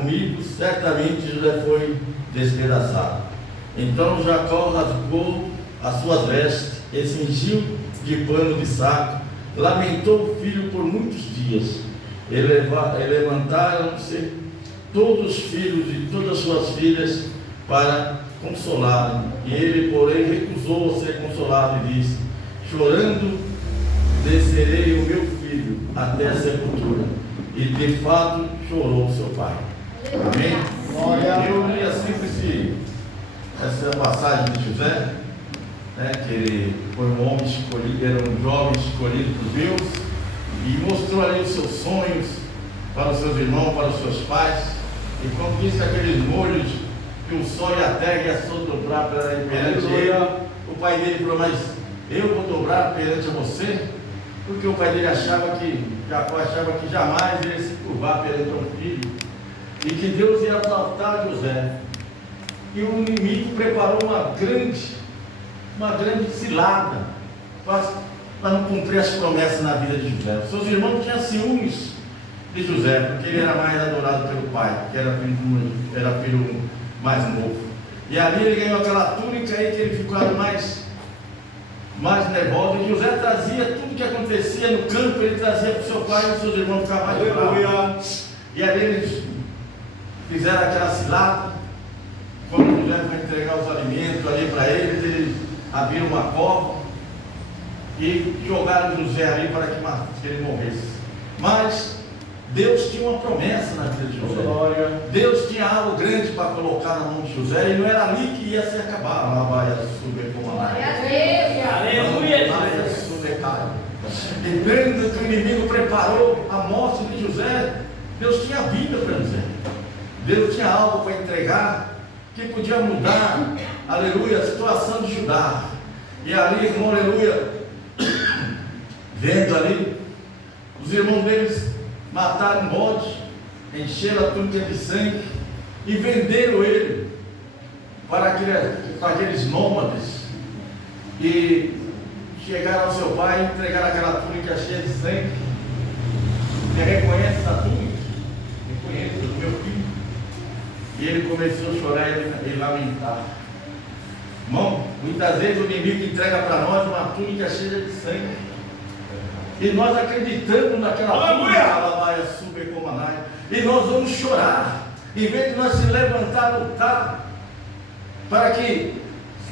comigo, certamente José foi despedaçado. Então Jacó rasgou as suas vestes e cingiu de pano de saco, lamentou o filho por muitos dias. E levantaram-se todos os filhos e todas as suas filhas para consolá-lo. E ele, porém, recusou ser consolado e disse: chorando descerei o meu filho até a sepultura. E de fato chorou seu pai. Amém? Eu li assim essa passagem de José, né, que ele foi um homem escolhido, era um jovem escolhido por Deus, e mostrou ali os seus sonhos para os seus irmãos, para os seus pais. E quando disse aqueles molhos que o sol e a terra ia só dobrar perante ele, o pai dele falou: mas eu vou dobrar perante você? Porque o pai dele Jacó achava que jamais ele ia se curvar perante um filho, e que Deus ia exaltar José. E o inimigo preparou uma grande cilada para não cumprir as promessas na vida de José. Seus irmãos tinham ciúmes de José, porque ele era mais adorado pelo pai, que era filho mais novo. E ali ele ganhou aquela túnica aí que ele ficou mais nervoso. E José trazia tudo que acontecia no campo, ele trazia para o seu pai, e os seus irmãos ficavam mais bravos. E ali eles fizeram aquela cilada. Quando José foi entregar os alimentos ali para eles abriram uma cova e jogaram José ali para que ele morresse. Mas Deus tinha uma promessa na vida de José. Deus tinha algo grande para colocar na mão de José, e não era ali que ia se acabar. E vendo que o inimigo preparou a morte de José, Deus tinha vida para José. Deus tinha algo para entregar que podia mudar, aleluia, a situação de Judá. E ali, irmão, aleluia, vendo ali, os irmãos deles mataram um bode, encheram a túnica de sangue e venderam ele para aqueles nômades. E chegaram ao seu pai e entregaram aquela túnica cheia de sangue. Você reconhece essa túnica? Reconheço, do meu filho. E ele começou a chorar e lamentar. Irmão, muitas vezes o inimigo entrega para nós uma túnica cheia de sangue, e nós acreditamos naquela túnica, e nós vamos chorar, em vez de nós se levantar, lutar, para que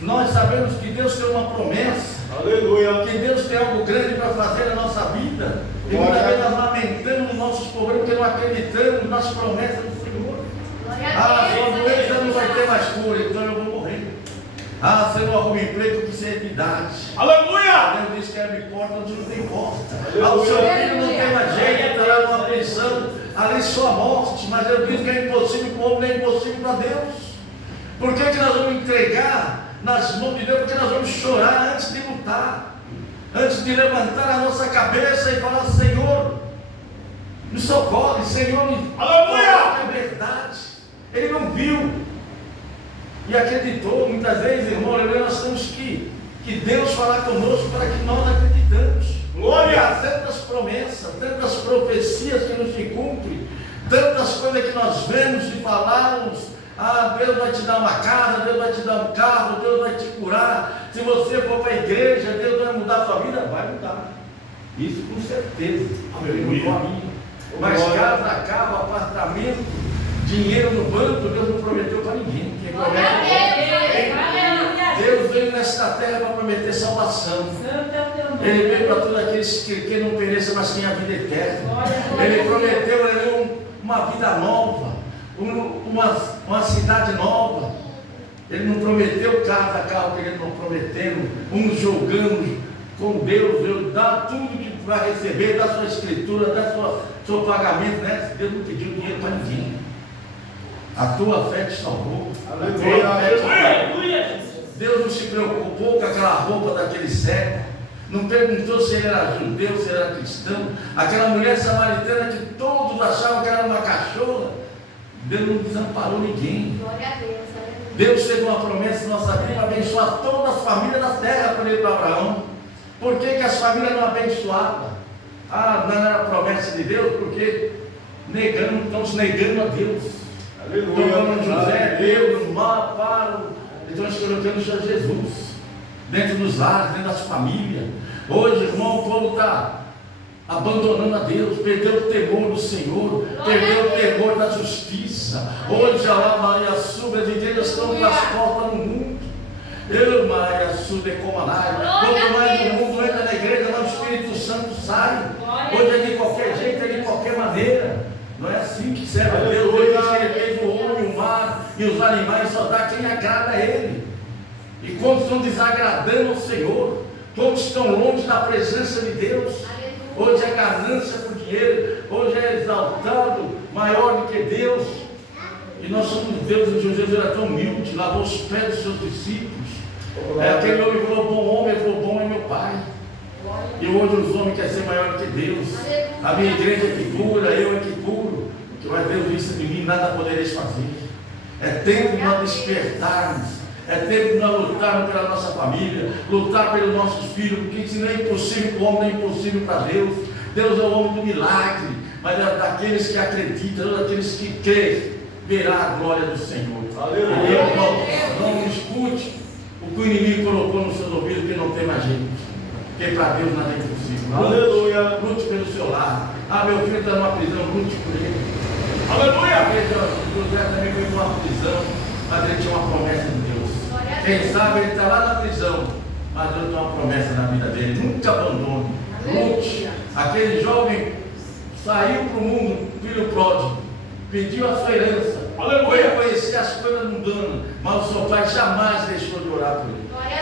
nós sabemos que Deus tem uma promessa, aleluia, que Deus tem algo grande para fazer na nossa vida, e muitas vezes nós lamentamos os nossos problemas, porque não acreditamos nas promessas do Senhor. Sua doença não vai ter mais cura, então eu vou morrer. Você não arruma emprego que você é de idade. Aleluia! Deus diz que abre porta onde não tem porta. O seu filho não tem mais jeito, está lá numa prisão, ali sua morte. Mas eu digo que é impossível para o homem, é impossível para Deus. Por que nós vamos entregar nas mãos de Deus? Porque nós vamos chorar antes de lutar, antes de levantar a nossa cabeça e falar: Senhor, me socorre, Senhor, me coloca em verdade. Ele não viu e acreditou. Muitas vezes, irmão, nós temos que Deus falar conosco para que nós acreditamos. Glória! Há tantas promessas, tantas profecias que não se cumprem, tantas coisas que nós vemos e falamos. Deus vai te dar uma casa, Deus vai te dar um carro, Deus vai te curar. Se você for para a igreja, Deus vai mudar a sua vida. Vai mudar. Isso com certeza. Mas casa, carro, apartamento, dinheiro no banco, Deus não prometeu para ninguém. Quem Deus veio nesta terra para prometer salvação. Ele veio para todos aqueles que não pereçam, mas têm a vida eterna. Ele prometeu uma vida nova, uma cidade nova. Ele não prometeu carro que ele não prometendo, jogando com Deus dá tudo que vai receber, dá sua escritura, dá seu pagamento, né? Deus não pediu dinheiro para ninguém. A tua fé te salvou. Aleluia. Deus não se preocupou com aquela roupa daquele cego, não perguntou se ele era judeu, se ele era cristão. Aquela mulher samaritana que todos achavam que era uma cachorra, Deus não desamparou ninguém. Glória a Deus. Deus fez uma promessa na nossa vida para abençoar todas as famílias da terra para ele para Abraão. Por que as famílias não abençoavam? Não era promessa de Deus, porque estão se negando a Deus. Tocando no José, Pedro, Paulo. Então nós colocamos o Senhor Jesus dentro dos lares, dentro das famílias. Hoje, irmão, o povo está abandonando a Deus, perdeu o temor do Senhor, perdeu o temor da justiça. Hoje, a Maria Sub, as igrejas estão com as portas no mundo. Eu, Maria Sub, Comanai. Quanto mais o mundo entra na igreja, mais o Espírito Santo sai. Hoje é de qualquer jeito, é de qualquer maneira. Não é assim que serve a Deus. Hoje ele fez o homem, o mar e os animais, só dá quem agrada a Ele. E quando estão desagradando ao Senhor, todos estão longe da presença de Deus. Hoje é ganância por dinheiro, hoje é exaltado, maior do que Deus. E nós somos Deus, e Jesus era tão humilde, lavou os pés dos seus discípulos. Aquele homem falou, bom homem, ele falou, bom é meu Pai. E hoje os homens querem ser maior do que Deus. A minha igreja é que cura, eu é que curo. Mas Deus disse de mim, nada podereis fazer. É tempo de nós despertarmos. É tempo de nós lutarmos pela nossa família, lutar pelos nossos filhos, porque se não é impossível para o homem, não é impossível para Deus. Deus é o homem do milagre, mas é daqueles que acreditam, daqueles que creem, verá a glória do Senhor. Aleluia. Não escute o que o inimigo colocou nos seus ouvidos, que não tem mais jeito. Porque para Deus nada é impossível. Aleluia. Lute pelo seu lado. Meu filho está numa prisão, lute por ele. Aleluia. O José também foi para uma prisão, mas ele tinha uma promessa de Deus. Quem sabe ele está lá na prisão, mas Deus tem uma promessa na vida dele. Nunca abandone. Lute. Aquele jovem saiu para o mundo, filho pródigo, pediu a sua herança. Foi conhecer as coisas mundanas, mas o seu pai jamais deixou de orar por ele.